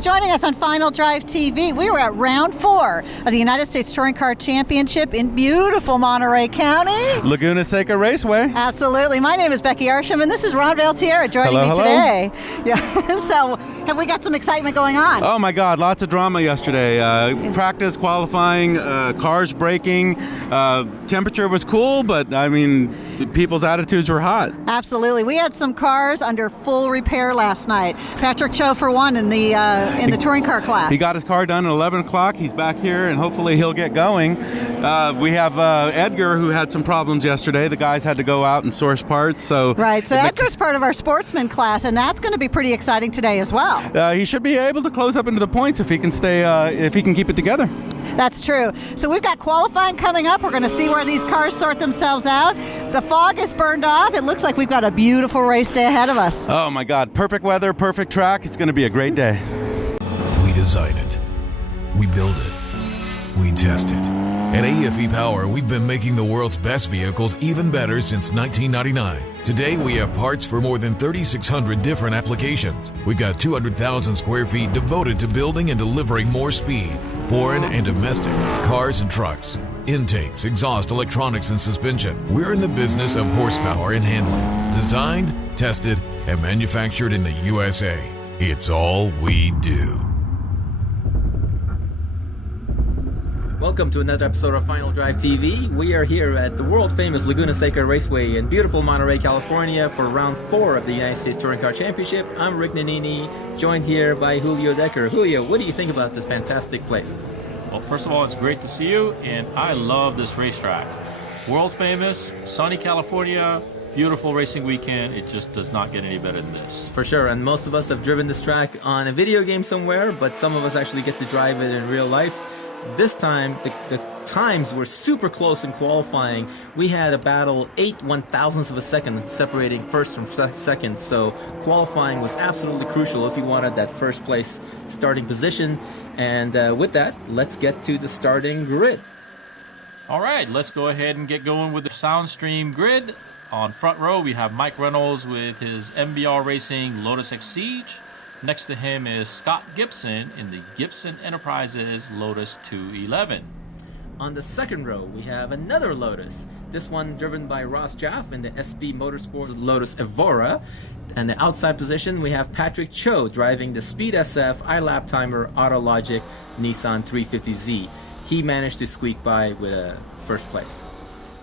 joining us on Final Drive TV. We were at round 4 of the United States Touring Car Championship in beautiful Monterey County. Laguna Seca Raceway. Absolutely. My name is Becky Arsham, and this is Ron Valtiera joining me today. Yeah. So, have we got some excitement going on? Oh my God, lots of drama yesterday. Practice, qualifying, cars braking. Temperature was cool, but I mean, people's attitudes were hot. Absolutely. We had some cars under full repair last night. Patrick Chio, for one, in the touring car class. He got his car done at 11 o'clock. He's back here, and hopefully he'll get going. We have Edgar, who had some problems yesterday. The guys had to go out and source parts. So Edgar's part of our Sportsman class, and that's going to be pretty exciting today as well. He should be able to close up into the points if he can stay, if he can keep it together. That's true. So we've got qualifying coming up. We're going to see where these cars sort themselves out. The fog is burned off. It looks like we've got a beautiful race day ahead of us. Oh my God, perfect weather, perfect track. It's going to be a great day. We design it. We build it. We test it. At AFE Power, we've been making the world's best vehicles even better since 1999. Today, we have parts for more than 3,600 different applications. We've got 200,000 square feet devoted to building and delivering more speed, foreign and domestic, cars and trucks, intakes, exhaust, electronics, and suspension. We're in the business of horsepower and handling. Designed, tested, and manufactured in the USA. It's all we do. Welcome to another episode of Final Drive TV. We are here at the world-famous Laguna Seca Raceway in beautiful Monterey, California for round 4 of the United States Touring Car Championship. I'm Rick Nannini, joined here by Julio Decker. Julio, what do you think about this fantastic place? Well, first of all, it's great to see you, and I love this racetrack. World-famous, sunny California, beautiful racing weekend. It just does not get any better than this. For sure, and most of us have driven this track on a video game somewhere, but some of us actually get to drive it in real life. This time, the times were super close in qualifying. We had a battle 8 1,000ths of a second separating first from second, so qualifying was absolutely crucial if you wanted that first place starting position. And with that, let's get to the starting grid. All right, let's go ahead and get going with the Soundstream grid. On front row, we have Mike Reynolds with his MBR Racing Lotus Exige. Next to him is Scott Gibson in the Gibson Enterprises Lotus 211. On the second row, we have another Lotus. This one driven by Ross Jaff in the SB Motorsports Lotus Evora. And the outside position, we have Patrick Chio driving the Speed SF iLap Timer Autologic Nissan 350Z. He managed to squeak by with a first place.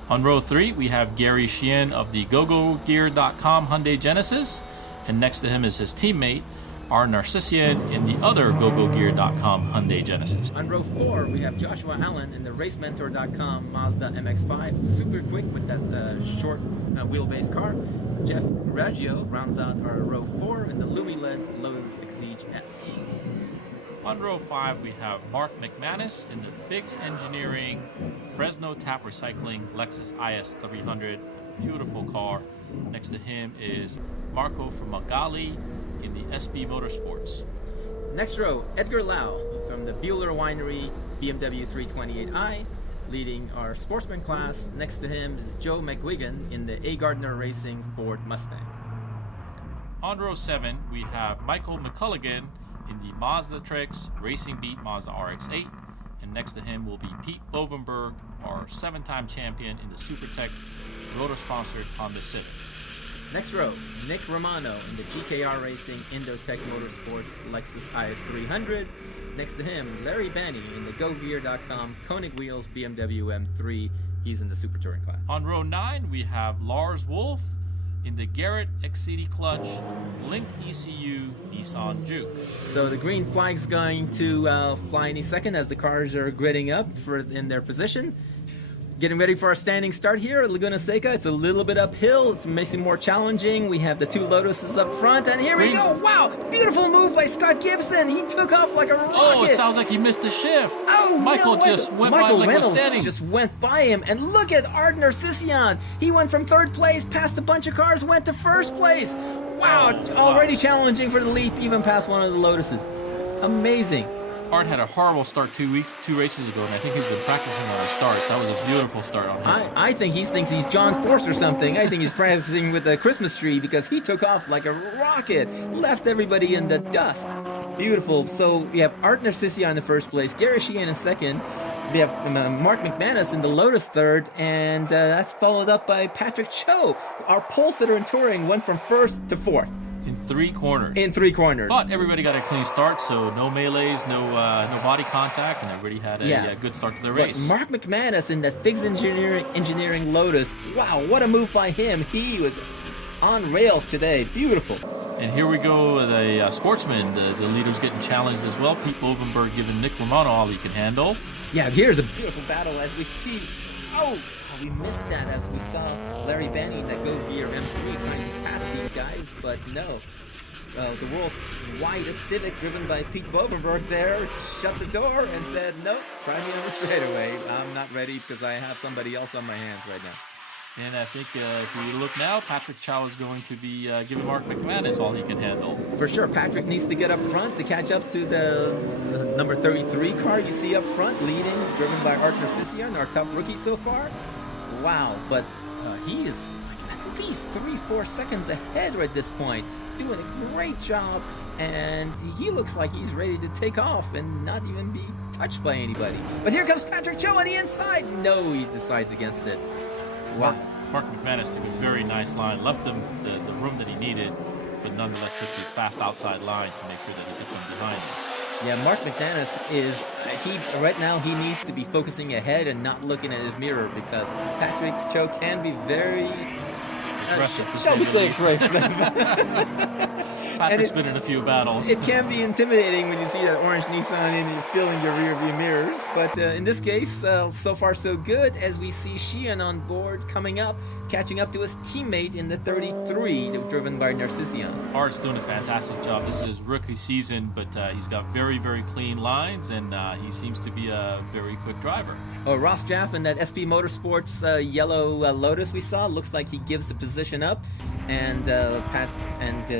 On row 3, we have Gary Sheehan of the GoGoGear.com Hyundai Genesis. And next to him is his teammate, our Narcissian in the other GoGoGear.com Hyundai Genesis. On row 4, we have Joshua Allen in the RaceMentor.com Mazda MX-5, super quick with that short wheelbase car. Jeff Raggio rounds out our row 4 in the Lumileds Lotus Exige S. On row 5, we have Mark McManus in the Figs Engineering Fresno Tap Recycling Lexus IS300. Beautiful car. Next to him is Marco Fumagalli in the SB Motorsports. Next row, Edgar Lau from the Bueller Winery BMW 328i, leading our Sportsman class. Next to him is Joe McGuigan in the A. Gardner Racing Ford Mustang. On row 7, we have Michael McCulligan in the Mazda Tricks Racing Beat Mazda RX-8. And next to him will be Pete Bovenberg, our 7-time champion in the SuperTech rotor-sponsored Honda Civic. Next row, Nick Romano in the GKR Racing Indotech Motorsports Lexus IS300. Next to him, Larry Banney in the GoGear.com Konig Wheels BMW M3. He's in the Super Touring class. On row 9, we have Lars Wolf in the Garrett XCD Clutch Link ECU Nissan Juke. So the green flag's going to fly any second as the cars are gridding up in their position. Getting ready for our standing start here at Laguna Seca. It's a little bit uphill. It's making it more challenging. We have the 2 Lotuses up front, and here we go. Wow, beautiful move by Scott Gibson. He took off like a rocket. Oh, it sounds like he missed a shift. Oh, Michael just went by like Reynolds was standing. Just went by him, and look at Art Narcissian. He went from 3rd place, past a bunch of cars, went to 1st place. Wow, already challenging for the leap, even past one of the Lotuses. Amazing. Art had a horrible start 2 races ago, and I think he's been practicing on a start. That was a beautiful start on him. I think he thinks he's John Force or something. I think he's practicing with the Christmas tree because he took off like a rocket, left everybody in the dust. Beautiful. So we have Art Narcissi in the first place, Gary Sheehan in second. We have Mark McManus in the Lotus third, and that's followed up by Patrick Chio. Our pole sitter in touring went from first to fourth. In 3 corners. In 3 corners. But everybody got a clean start, so no melees, no body contact, and everybody had a good start to the race. But Mark McManus in that Figs Engineering Lotus, wow, what a move by him. He was on rails today. Beautiful. And here we go, the Sportsman, the leader's getting challenged as well. Pete Bovenberg giving Nick Romano all he can handle. Yeah, here's a beautiful battle as we see. Oh, we missed that as we saw Larry Banning that go gear M3 trying to pass these guys, but no. The world's widest Civic driven by Pete Bovenberg there shut the door and said, nope, try me on the straightaway. I'm not ready because I have somebody else on my hands right now. And I think if we look now, Patrick Chio is going to be giving Mark McManus all he can handle. For sure, Patrick needs to get up front to catch up to the number 33 car you see up front, leading, driven by Art Narcissian, our top rookie so far. Wow, but he is like at least 3-4 seconds ahead at this point, doing a great job, and he looks like he's ready to take off and not even be touched by anybody. But here comes Patrick Chio on the inside. No, he decides against it. Wow. Mark McManus took a very nice line, left them the room that he needed, but nonetheless took the fast outside line to make sure that he hit them behind him. Yeah, Mark McManus right now he needs to be focusing ahead and not looking at his mirror because Patrick Chio can be very aggressive. Shall we say aggressive? Patrick's been in a few battles. It can be intimidating when you see that orange Nissan and you're feeling your rear view mirrors. But in this case, so far so good as we see Sheehan on board coming up, catching up to his teammate in the 33, driven by Narcissian. Art's doing a fantastic job. This is his rookie season, but he's got very, very clean lines, and he seems to be a very quick driver. Oh, Ross Jaff in that SP Motorsports yellow Lotus we saw, looks like he gives the position up and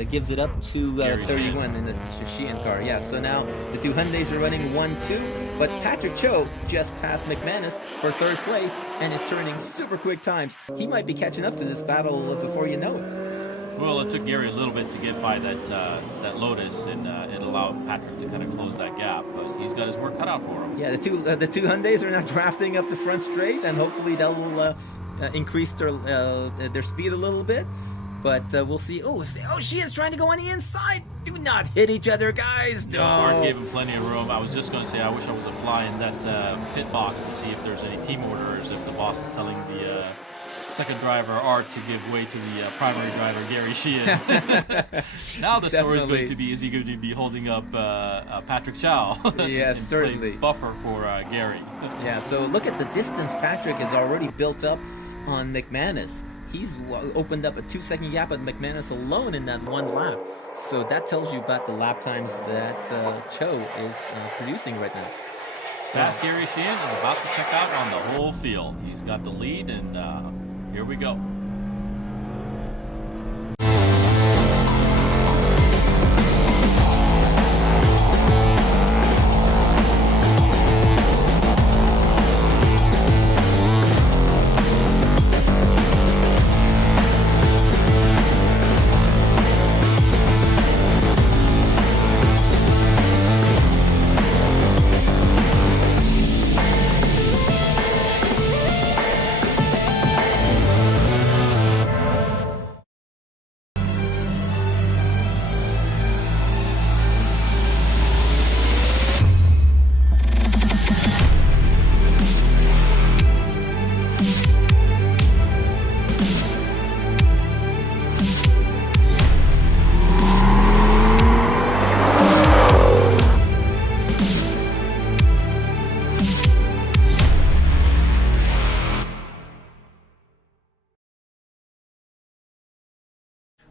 gives it up to 31 Sheehan. in the Sheehan car. Yeah, so now the two Hyundais are running 1-2, but Patrick Chio just passed McManus for third place and is turning super quick times. He might be catching up to this battle before you know it. Well, it took Gary a little bit to get by that Lotus, and it allowed Patrick to kind of close that gap. But he's got his work cut out for him. Yeah, the two Hyundais are now drafting up the front straight, and hopefully that will increase their speed a little bit. But we'll see. Oh, she is trying to go on the inside. Do not hit each other, guys. No, Art gave him plenty of room. I was just going to say I wish I was a fly in that pit box to see if there's any team orders, if the boss is telling the second driver Art to give way to the primary driver Gary Sheehan. Now the story is going to be, is he going to be holding up Patrick Chio? Yes, certainly. Buffer for Gary. Yeah, so look at the distance Patrick has already built up on McManus. He's opened up a 2-second gap with McManus alone in that one lap. So that tells you about the lap times that Chio is producing right now. Fast Gary Sheehan is about to check out on the whole field. He's got the lead, and here we go.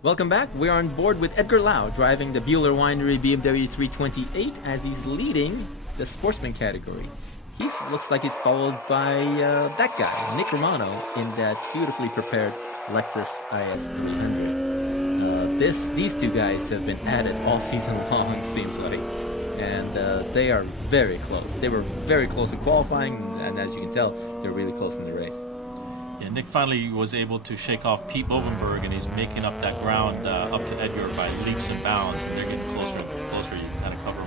Welcome back. We're on board with Edgar Lau, driving the Buehler Winery BMW 328 as he's leading the Sportsman category. He looks like he's followed by that guy, Nick Romano, in that beautifully prepared Lexus IS 300. These two guys have been at it all season long, it seems like, and they are very close. They were very close in qualifying, and as you can tell, they're really close in the race. Yeah, Nick finally was able to shake off Pete Bovenberg, and he's making up that ground up to Edgar by leaps and bounds, and they're getting closer and closer. You can kind of cover them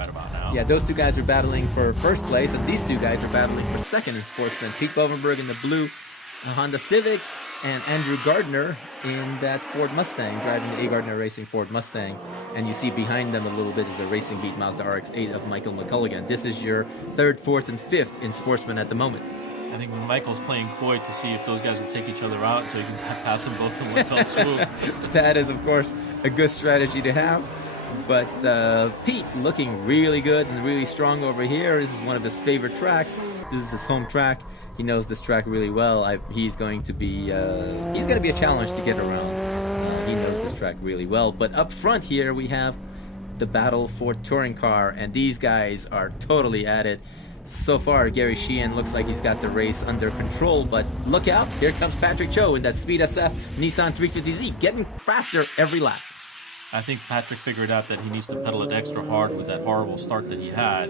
right about now. Yeah, those two guys are battling for first place, and these two guys are battling for second in Sportsman. Pete Bovenberg in the blue Honda Civic, and Andrew Gardner in that Ford Mustang, driving the A. Gardner Racing Ford Mustang. And you see behind them a little bit is the Racing Beat Mazda RX-8 of Michael McGuigan. This is your third, fourth, and fifth in Sportsman at the moment. I think Michael's playing coy to see if those guys will take each other out so he can pass them both in one fell swoop. That is, of course, a good strategy to have. But Pete looking really good and really strong over here. This is one of his favorite tracks. This is his home track. He knows this track really well. He's going to be a challenge to get around. He knows this track really well. But up front here we have the battle for touring car, and these guys are totally at it. So far, Gary Sheehan looks like he's got the race under control, but look out, here comes Patrick Chio in that Speed SF Nissan 350Z, getting faster every lap. I think Patrick figured out that he needs to pedal it extra hard with that horrible start that he had.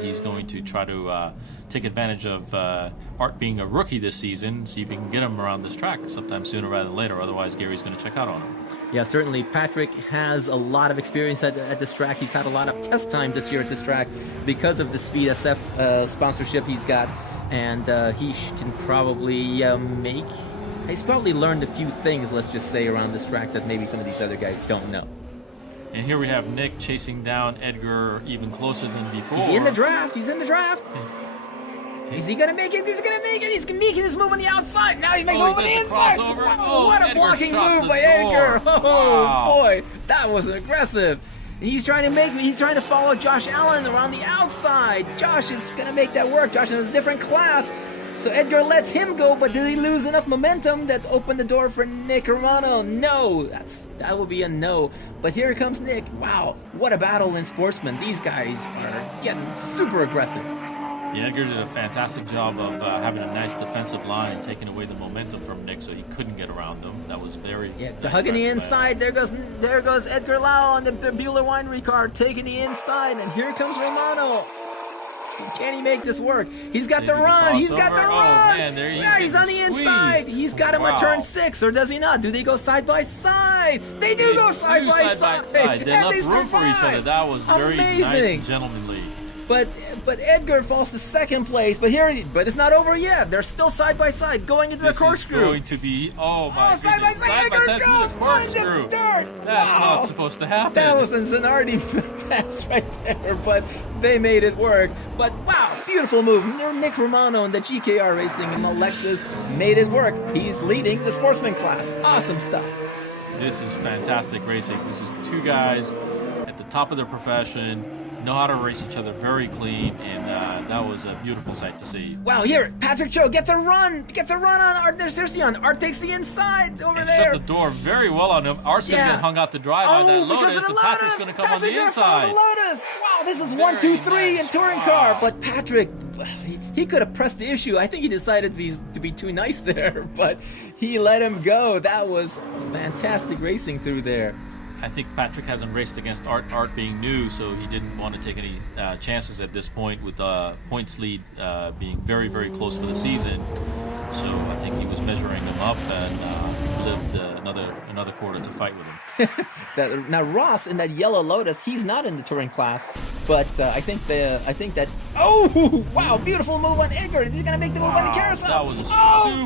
He's going to try to take advantage of Art being a rookie this season, see if he can get him around this track sometime sooner rather than later. Otherwise, Gary's going to check out on him. Yeah, certainly Patrick has a lot of experience at this track. He's had a lot of test time this year at this track because of the Speed SF sponsorship he's got, and he can probably he's probably learned a few things, let's just say, around this track that maybe some of these other guys don't know. And here we have Nick chasing down Edgar even closer than before. He's in the draft. He's in the draft. Is he gonna make it? He's gonna make it. He's making this move on the outside. Now he makes a move on the inside. Wow, what a Edgar blocking shot move the by door. Edgar! Oh Wow. boy, that was aggressive. He's trying to follow Josh Allen around the outside. Josh is gonna make that work. Josh is in a different class. So Edgar lets him go, but did he lose enough momentum that opened the door for Nick Romano? No, that will be a no. But here comes Nick. Wow, what a battle in Sportsman. These guys are getting super aggressive. Yeah, Edgar did a fantastic job of having a nice defensive line and taking away the momentum from Nick so he couldn't get around him. That was very nice hugging the by inside. There goes Edgar Lau on the Bueller Winery car, taking the inside, and here comes Romano. Can he make this work? He's got the run. He's got the run. Man, there he's on the inside. He's got him at turn 6, or does he not? Do they go side by side? They do go side by side. They left room for each other. That was very nice and gentlemanly. But Edgar falls to second place. But it's not over yet. They're still side by side, going into the corkscrew. This is going to be goodness, side by side through the corkscrew. That's not supposed to happen. That was a Zanardi pass right there, but they made it work. But wow, beautiful move. Nick Romano and the GKR Racing and the Lexus made it work. He's leading the Sportsman class. Awesome stuff. This is fantastic racing. This is two guys at the top of their profession, know how to race each other very clean, and that was a beautiful sight to see. Wow, here, Patrick Chio gets a run on Art Nersercian. Art takes the inside over there. Shut the door very well on him. Art's going to get hung out to dry by that Lotus, and Patrick's going to come on the inside. Lotus. Wow, this is 1, 2, 3 in touring car, but Patrick, he could have pressed the issue. I think he decided to be too nice there, but he let him go. That was fantastic racing through there. I think Patrick hasn't raced against Art being new, so he didn't want to take any chances at this point with the points lead being very, very close for the season. So I think he was measuring him up and lived another quarter to fight with him. Now Ross in that yellow Lotus, he's not in the touring class, but I think that oh wow, beautiful move on Edgar. Is he gonna make the move on the carousel? That was a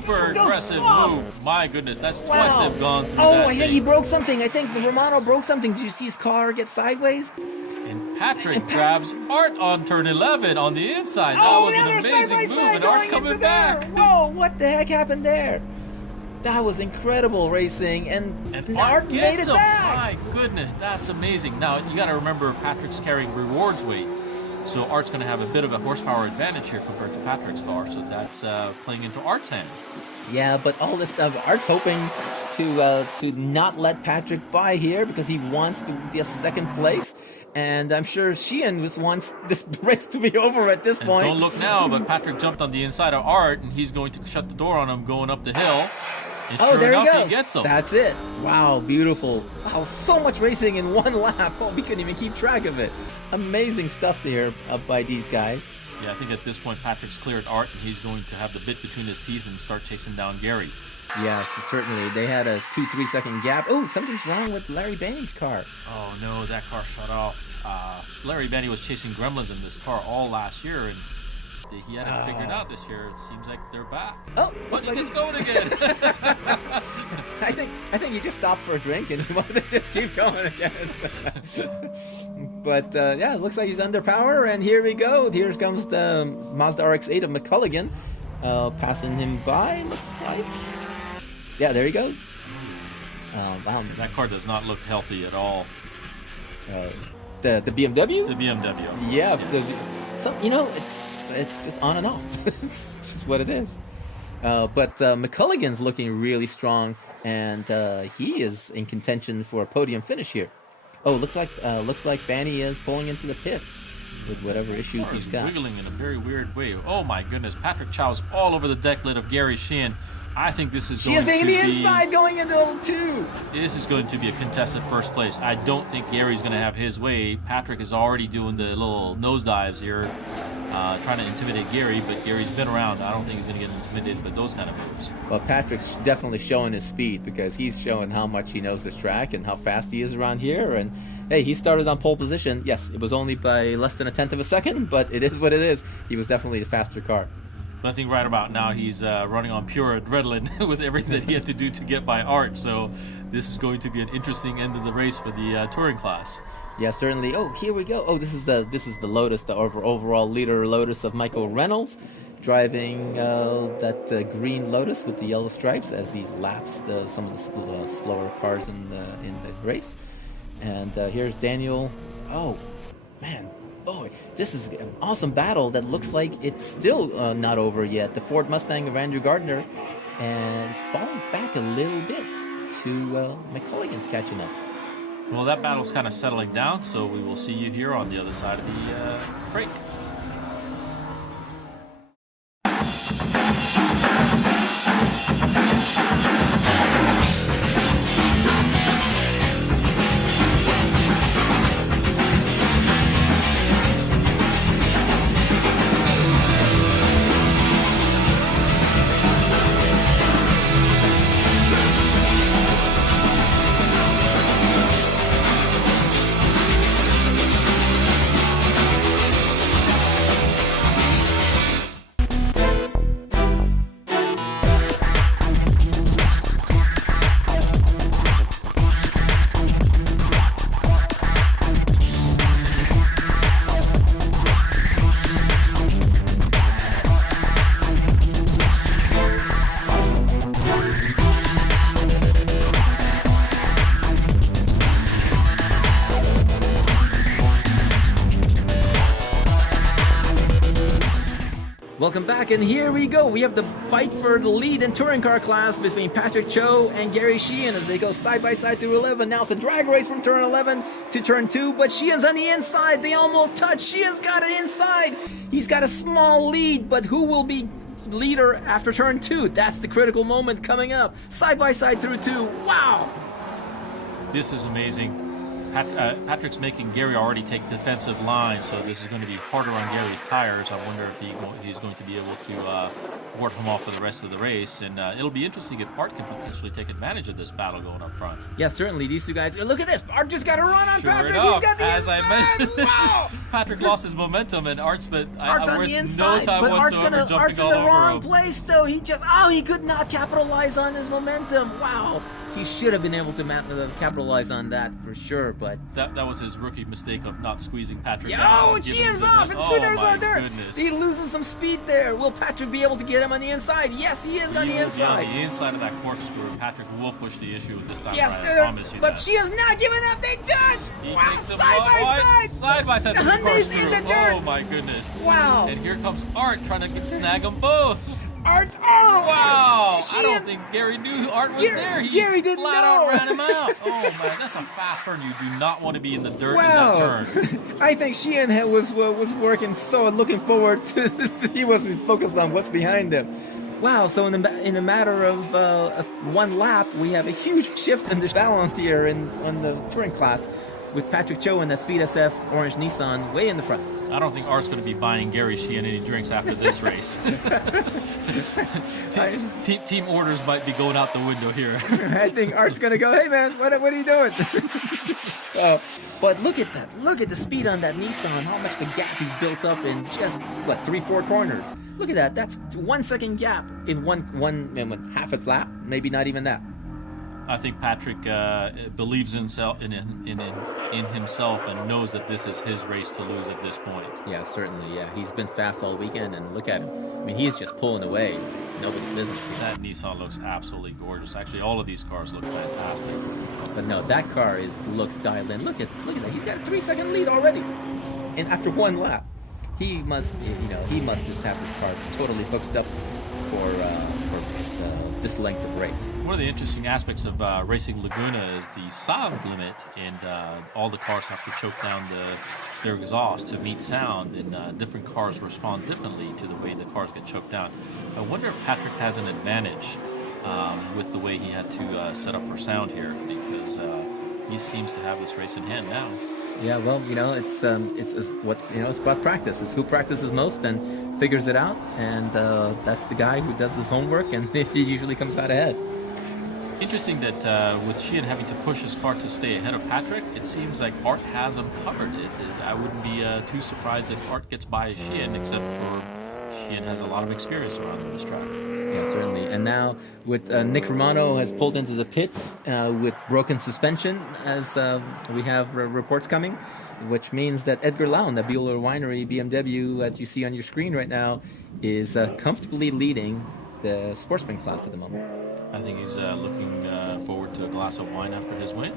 super aggressive move. My goodness, that's twice they've gone through that. I think he broke something. I think Romano broke something. Did you see his car get sideways? And Patrick grabs Art on turn 11 on the inside. That was an amazing move, and Art's coming back. Whoa, what the heck happened there? That was incredible racing, and Art made it back. My goodness, that's amazing. Now, you got to remember, Patrick's carrying rewards weight, so Art's going to have a bit of a horsepower advantage here compared to Patrick's car, so that's playing into Art's hand. Yeah, but all this stuff, Art's hoping to not let Patrick by here because he wants to be a second place. And I'm sure Sheehan wants this race to be over at this point. Don't look now, but Patrick jumped on the inside of Art, and he's going to shut the door on him going up the hill. And sure there enough, he goes. He gets him. That's it. Wow, beautiful. Wow, so much racing in one lap. Oh, we couldn't even keep track of it. Amazing stuff there by these guys. Yeah, I think at this point Patrick's cleared Art, and he's going to have the bit between his teeth and start chasing down Gary. Yeah, certainly. They had a 2-3 second gap. Oh, something's wrong with Larry Benny's car. Oh no, that car shut off. Larry Benny was chasing gremlins in this car all last year, and he had it figured out this year. It seems like they're back. Oh, but he gets going again. I think he just stopped for a drink and he wanted to just keep going again. But yeah, it looks like he's under power, and here we go. Here comes the Mazda RX-8 of McGuigan, passing him by. Looks like. Yeah, there he goes. Wow. That car does not look healthy at all. The BMW? The BMW. Yeah. Yes. So you know, it's just on and off. It's just what it is. But McGuigan's looking really strong, and he is in contention for a podium finish here. Oh, looks like Banny is pulling into the pits with whatever issues he's got. Wiggling in a very weird way. Oh my goodness, Patrick Chio's all over the deck lid of Gary Sheehan. I think this is going to be... Sheehan's taking the inside going into L2. This is going to be a contested first place. I don't think Gary's going to have his way. Patrick is already doing the little nosedives here, trying to intimidate Gary, but Gary's been around. I don't think he's going to get intimidated by those kind of moves. Well, Patrick's definitely showing his speed because he's showing how much he knows this track and how fast he is around here. And hey, he started on pole position. Yes, it was only by less than a tenth of a second, but it is what it is. He was definitely the faster car. But I think right about now he's running on pure adrenaline with everything that he had to do to get by Art. So this is going to be an interesting end of the race for the touring class. Yeah, certainly. Oh, here we go. Oh, this is the Lotus, the overall leader Lotus of Michael Reynolds, driving that green Lotus with the yellow stripes as he laps some of the slower cars in the race. And here's Daniel. Oh, man. Boy, this is an awesome battle that looks like it's still not over yet. The Ford Mustang of Andrew Gardner and is falling back a little bit to McGuigan's catching up. Well, that battle's kind of settling down, so we will see you here on the other side of the break. Welcome back, and here we go. We have the fight for the lead in touring car class between Patrick Chio and Gary Sheehan as they go side by side through 11. Now it's a drag race from turn 11 to turn 2, but Sheehan's on the inside. They almost touch. Sheehan's got it inside. He's got a small lead, but who will be leader after turn 2? That's the critical moment coming up. Side by side through 2. Wow! This is amazing. Patrick's making Gary already take defensive line, so this is going to be harder on Gary's tires. I wonder if he's going to be able to ward him off for the rest of the race, and it'll be interesting if Art can potentially take advantage of this battle going up front. Yeah, certainly. These two guys. Look at this. Art just got a run on Sure Patrick. Enough, He's got the as inside. I mentioned, Wow! Patrick lost his momentum, and Art's Art's on the inside, no time but Art's whatsoever jumping Art's in all the over wrong him. place, though. He could not capitalize on his momentum. Wow. He should have been able to capitalize on that for sure, but... That was his rookie mistake of not squeezing Patrick Yeah, down. oh, Sheehan's off, and 2 tires on dirt. Goodness. He loses some speed there. Will Patrick be able to get him on the inside? Yes, he is on the He will be inside. on the inside of that corkscrew, and Patrick will push the issue with this time. Yes, I promise you but that. Sheehan's not giving up. They touch. He Wow, takes him side by side. through the Hyundai's in corkscrew. the dirt. Oh my goodness. Wow. And here comes Art trying to snag them both. Art, oh! Wow! I Sheehan- don't think Gary knew Art was Gary- there. He Gary didn't flat know. out ran him out. Oh man, that's a fast turn. You do not want to be in the dirt Wow. in that turn. I think Sheehan was working so looking forward to he wasn't focused on what's behind him. Wow, so in a matter of one lap, we have a huge shift in the balance here on the touring class with Patrick Chio and the Speed SF orange Nissan way in the front. I don't think Art's going to be buying Gary Sheehan any drinks after this race. Team orders might be going out the window here. I think Art's gonna go, hey man, what are you doing? But look at that. Look at the speed on that Nissan. How much the gap he's built up in just, 3-4 corners. Look at that. That's 1 second gap in one half a lap. Maybe not even that. I think Patrick believes in himself and knows that this is his race to lose at this point. Yeah, certainly. Yeah, he's been fast all weekend, and look at him. I mean, he's just pulling away. Nobody's business. That Nissan looks absolutely gorgeous. Actually, all of these cars look fantastic. But no, that car looks dialed in. Look at that. He's got a 3-second lead already, and after one lap, he must just have this car totally hooked up for this length of race. One of the interesting aspects of Racing Laguna is the sound limit, and all the cars have to choke down their exhaust to meet sound, and different cars respond differently to the way the cars get choked down. I wonder if Patrick has an advantage with the way he had to set up for sound here, because he seems to have this race in hand now. Yeah, well, it's about practice. It's who practices most and figures it out, and that's the guy who does his homework, and he usually comes out ahead. Interesting that with Sheehan having to push his car to stay ahead of Patrick, it seems like Art has him covered. I wouldn't be too surprised if Art gets by Sheehan, except for Sheehan has a lot of experience around this track. Yeah, certainly. And now with Nick Romano has pulled into the pits with broken suspension, as we have reports coming, which means that Edgar Lau, the Bueller Winery BMW that you see on your screen right now, is comfortably leading the Sportsman class at the moment. I think he's looking forward to a glass of wine after his win.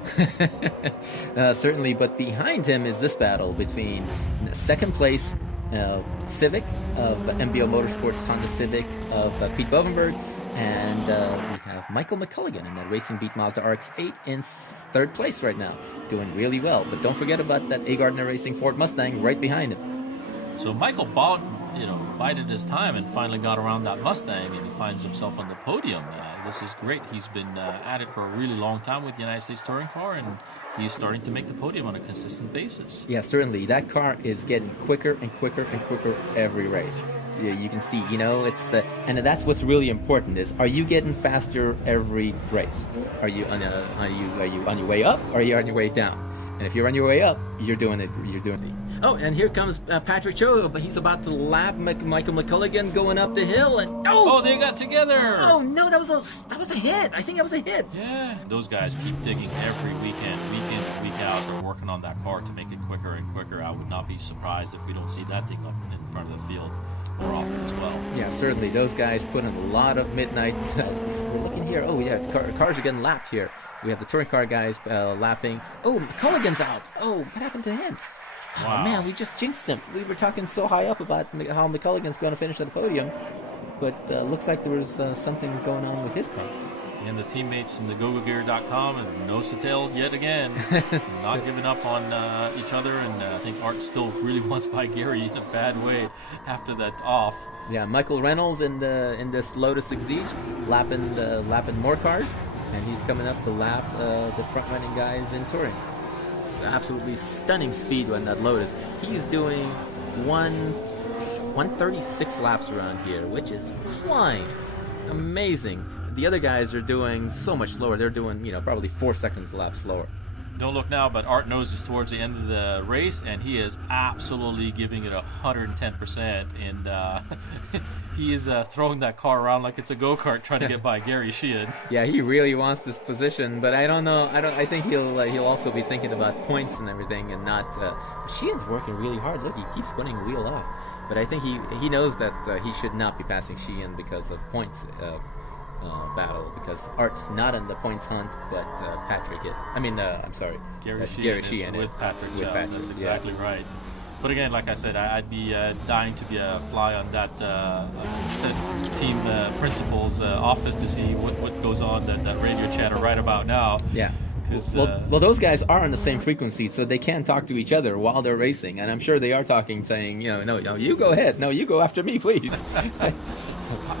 Certainly, but behind him is this battle between second place Civic of MBR Motorsports Honda Civic of Pete Bovenberg, and we have Michael McGuigan in that Racing Beat Mazda RX-8 in third place right now, doing really well. But don't forget about that A. Gardner Racing Ford Mustang right behind him. So Michael bided his time and finally got around that Mustang, and he finds himself on the podium. This is great. He's been at it for a really long time with the United States Touring Car, and he's starting to make the podium on a consistent basis. Yeah, certainly. That car is getting quicker and quicker and quicker every race. Yeah, you can see, and that's what's really important is, are you getting faster every race? Are you on your way up, or are you on your way down? And if you're on your way up, you're doing it. Oh, and here comes Patrick Chio, but he's about to lap Michael McGuigan going up the hill, and oh, they got together. Oh no, that was a hit. I think that was a hit. Yeah, those guys keep digging every weekend, week in and week out. They're working on that car to make it quicker and quicker. I would not be surprised if we don't see that thing up in front of the field more often as well. Yeah, certainly. Those guys put in a lot of midnight. We're looking here. Oh yeah, cars are getting lapped here. We have the touring car guys lapping. Oh, McGuigan's out. Oh, what happened to him? Wow. Oh man, we just jinxed him. We were talking so high up about how McGuigan's going to finish at the podium, but looks like there was something going on with his car. And the teammates in the GoGoGear.com and nose to tail yet again, not giving up on each other, and I think Art still really wants by Gary in a bad way after that off. Yeah, Michael Reynolds in this Lotus Exige lapping more cars, and he's coming up to lap the front running guys in touring. Absolutely stunning speed on that Lotus. He's doing 136 laps around here, which is flying. Amazing. The other guys are doing so much slower. They're doing, probably 4 seconds a lap slower. Don't look now, but Art knows it's towards the end of the race, and he is absolutely giving it 110%, and he is throwing that car around like it's a go-kart trying to get by Gary Sheehan. Yeah, he really wants this position, but I don't know. I think he'll also be thinking about points and everything, and not. Sheehan's working really hard. Look, he keeps putting a wheel off, but I think he knows that he should not be passing Sheehan because of points. Battle, because Art's not in the points hunt, but Patrick is. I'm sorry, Gary Sheehan is with Patrick. That's exactly right. But again, like I said, I'd be dying to be a fly on that team principal's office to see what goes on that radio chatter right about now. Yeah. Well, those guys are on the same frequency, so they can talk to each other while they're racing, and I'm sure they are talking, saying, no, you go ahead, no, you go after me, please.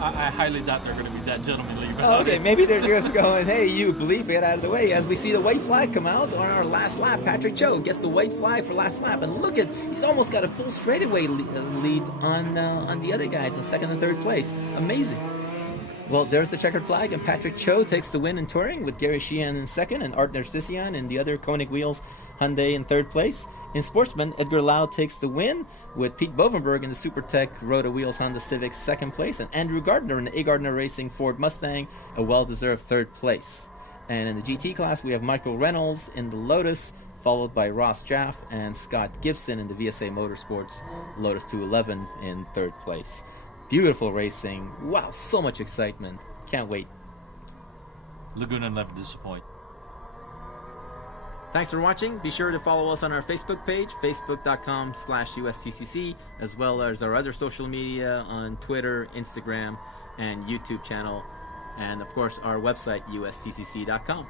I highly doubt they're going to be that gentlemanly about Oh, okay, it. maybe they're just going, hey, you bleep, get out of the way. As we see the white flag come out on our last lap, Patrick Chio gets the white flag for last lap. And look at, he's almost got a full straightaway lead on the other guys in second and third place. Amazing. Well, there's the checkered flag, and Patrick Chio takes the win in touring with Gary Sheehan in second and Art Nersessian in the other Konig wheels Hyundai in third place. In Sportsman, Edgar Lau takes the win with Pete Bovenberg in the SuperTech Rota Wheels Honda Civic second place, and Andrew Gardner in the A. Gardner Racing Ford Mustang a well-deserved third place. And in the GT class, we have Michael Reynolds in the Lotus, followed by Ross Jaffe and Scott Gibson in the VSA Motorsports Lotus 211 in third place. Beautiful racing. Wow, so much excitement. Can't wait. Laguna never disappoint. Thanks for watching. Be sure to follow us on our Facebook page, facebook.com/USTCC, as well as our other social media on Twitter, Instagram, and YouTube channel, and of course our website, USTCC.com.